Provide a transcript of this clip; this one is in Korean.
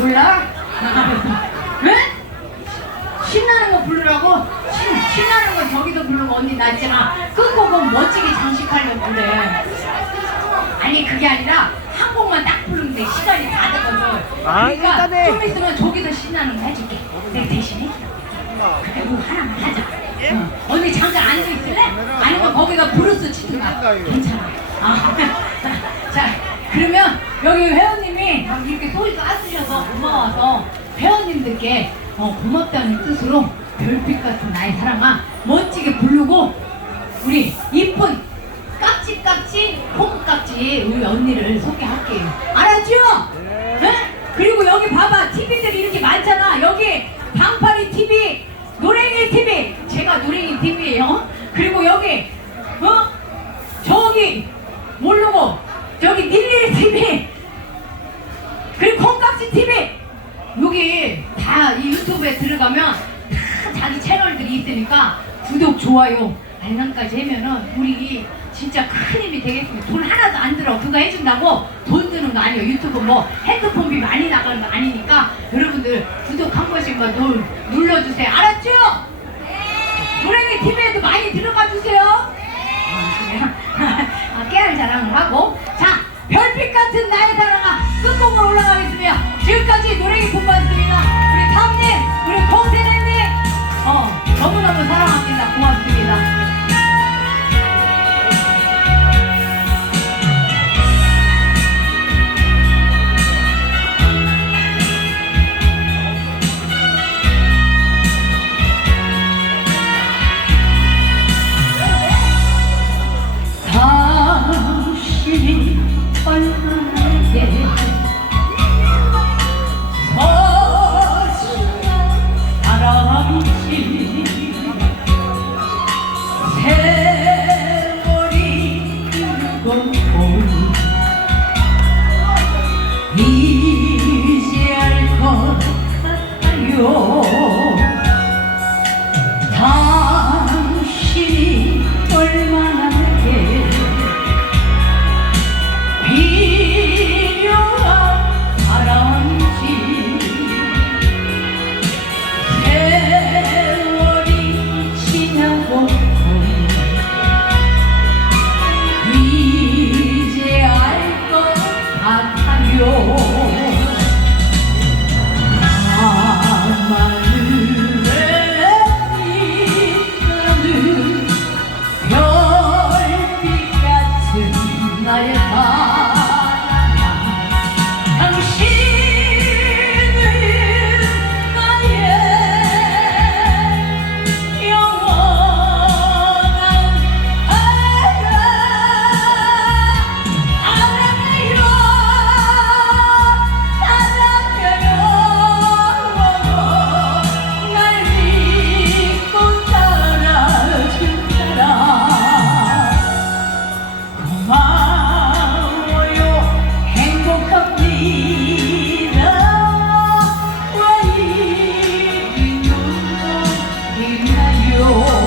몰라? 왜? 신나는 거 부르라고? 신, 신나는 거 저기서 부르고 언니 나 있잖아 끝곡은 멋지게 장식하려고 그래 아니 그게 아니라 한 곡만 딱 부르는데 시간이 다 되거든 아, 그러니까 일단은- 좀 있으면 저기서 신나는 거 해줄게 내 대신에 그리고 하나만 하자 응. 언니 잠깐 앉아 있을래? 아니면 거기다 브루스 치든가 괜찮아 아. 자 그러면 여기 회원님이 이렇게 소리도 앗으셔서 고마워서 회원님들께 어, 고맙다는 뜻으로 별빛 같은 나의 사랑아 멋지게 부르고 우리 이쁜 깍지깍지 콩깍지 우리 언니를 소개할게요 알았죠? 네? 그리고 여기 봐봐 TV들이 이렇게 많잖아 여기 유튜브에 들어가면 다 자기 채널들이 있으니까 구독 좋아요 알람까지 하면은 우리 진짜 큰 힘이 되겠습니다. 돈 하나도 안 들어. 그거 해준다고 돈 드는 거 아니에요. 유튜브 뭐 핸드폰비 많이 나가는 거 아니니까 여러분들 구독 한 번씩만 눌, 눌러주세요. 알았죠? 노래기 TV에도 많이 들어가 주세요. 아, 깨알 자랑을 하고. 자 별빛 같은 나의 사랑아 끝곡으로 올라가겠습니다. 지금까지 돼요. 아 요